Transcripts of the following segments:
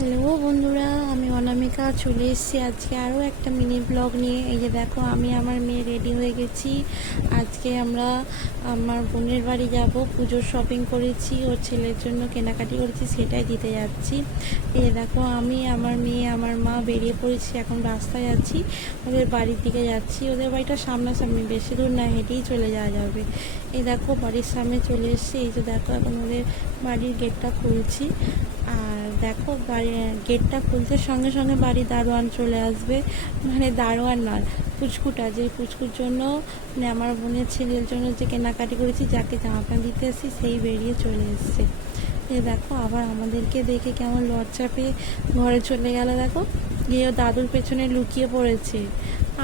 Hello বন্ধুরা, আমি অনামিকা চলে এসেছি আজকে আরও একটা মিনি ব্লগ নিয়ে। এই যে দেখো, আমি আমার মেয়ে রেডি হয়ে গেছি। আজকে আমরা আমার বোনের বাড়ি যাব, পুজোর শপিং করেছি, ওর ছেলের জন্য কেনাকাটি করেছি, সেটাই দিতে যাচ্ছি। এই যে দেখো, আমি আমার মেয়ে আমার মা বেরিয়ে পড়েছি, এখন রাস্তায় আছি, ওদের বাড়ির দিকে যাচ্ছি। ওদের বাড়িটা সামনাসামনি, বেশি দূর না, হেঁটেই চলে যাওয়া যাবে। এই দেখো বাড়ির সামনে চলে এসেছি। এই যে দেখো, এখন ওদের বাড়ির গেটটা খুলছি। আর দেখো, বাড়ি গেটটা খুলতে সঙ্গে সঙ্গে বাড়ি দারোয়ান চলে আসবে, মানে দারোয়ান নয়, পুচকুটা, যে পুচকুর জন্য মানে আমার বোনের ছেলের জন্য যে কেনাকাটি করেছি, যাকে জামা প্যান্ট দিতে এসেছি, সেই বেরিয়ে চলে এসছে। এ দেখো, আবার আমাদেরকে দেখে কেমন লজ্জা পেয়ে ঘরে চলে গেল। দেখো, গিয়ে দাদুর পেছনে লুকিয়ে পড়েছে,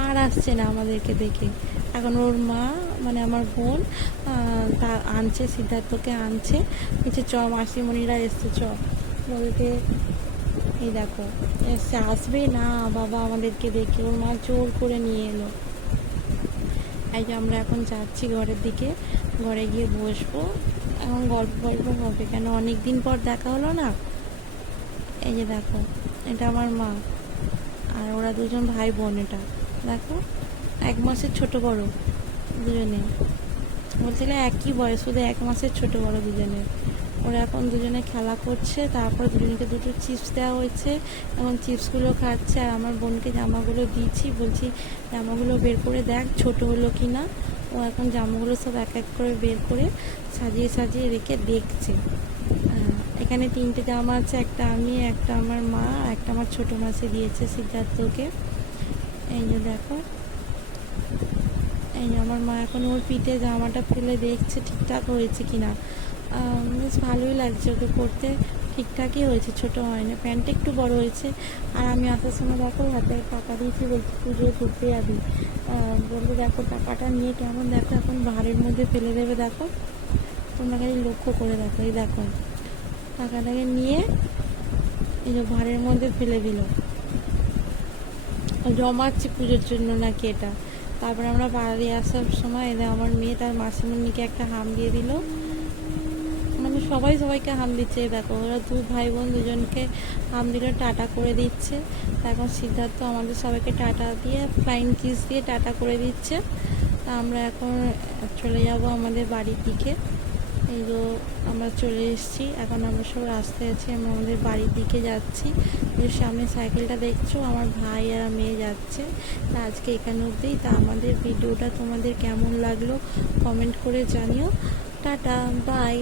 আর আসছে না আমাদেরকে দেখে। এখন ওর মা, মানে আমার বোন, তা আনছে, সিদ্ধার্থকে আনছে, কিছু চ মাসিমণিরা এসছে চ বলতে। এই দেখো এসে, আসবে না বাবা আমাদেরকে দেখে, ওর মা জোর করে নিয়ে এলো। এই যে আমরা এখন যাচ্ছি ঘরের দিকে, ঘরে গিয়ে বসবো, এখন গল্প হবে, কেন অনেক দিন পর দেখা হলো না। এই যে দেখো, এটা আমার মা, আর ওরা দুজন ভাই বোন। এটা দেখো, 1 মাসের ছোট বড় দুজনে, বলছিল একই বয়স, শুধু 1 মাসের ছোট বড় দুজনে। ওরা এখন দুজনে খেলা করছে, তারপর দুজনকে দুটো চিপস দেওয়া হয়েছে, এখন চিপসগুলো খাচ্ছে। আর আমার বোনকে জামাগুলো দিয়েছি, বলছি জামাগুলো বের করে দেখ ছোট হলো কি না। ও এখন জামাগুলো সব এক এক করে বের করে সাজিয়ে সাজিয়ে রেখে দেখছে। এখানে 3টে জামা আছে, একটা আমি, একটা আমার মা, একটা আমার ছোটো মাসি দিয়েছে সিদ্ধার্থকে। এই যে দেখো, এই যে আমার মা এখন ওর পিঠে জামাটা ফেলে দেখছে ঠিকঠাক হয়েছে কিনা। বেশ ভালোই লাগছে ওকে পরতে, ঠিকঠাকই হয়েছে, ছোটো হয়নি, প্যান্টটা একটু বড় হয়েছে। আর আমি আসার সময় দেখো হাতে টাকা দিয়েছি, বলছি পুজো ঘুরতে যাবি, বলতে দেখো টাকাটা নিয়ে কেমন, দেখো এখন ভাঁড়ের মধ্যে ফেলে দেবে। দেখো, তোমরা খালি লক্ষ্য করে দেখো, এই দেখো টাকাটাকে নিয়ে এই যে ভাঁড়ের মধ্যে ফেলে দিল, জমাচ্ছি পুজোর জন্য নাকি এটা। তারপর আমরা বাড়ি আসার সময় এদের আমার মেয়ে তার মাসিমণিকে একটা হাম দিয়ে দিল, মানে সবাই সবাইকে হাম দিচ্ছে। দেখো, ওরা দুই ভাই বোন দুজনকে হাম দিলে টাটা করে দিচ্ছে। এখন সিদ্ধার্থ আমাদের সবাইকে টাটা দিয়ে, ফ্লাইং কিস দিয়ে টাটা করে দিচ্ছে। তা আমরা এখন চলে যাব আমাদের বাড়ির দিকে। এই যে আমরা চলে এসেছি, এখন আমরা সব রাস্তায় আছি, আমরা আমাদের বাড়ির দিকে যাচ্ছি। এর সামনে সাইকেলটা দেখছো, আমার ভাই আর মেয়ে যাচ্ছে। তা আজকে এখানে অবধি। তা আমাদের ভিডিওটা তোমাদের কেমন লাগলো কমেন্ট করে জানিও। Tata, by.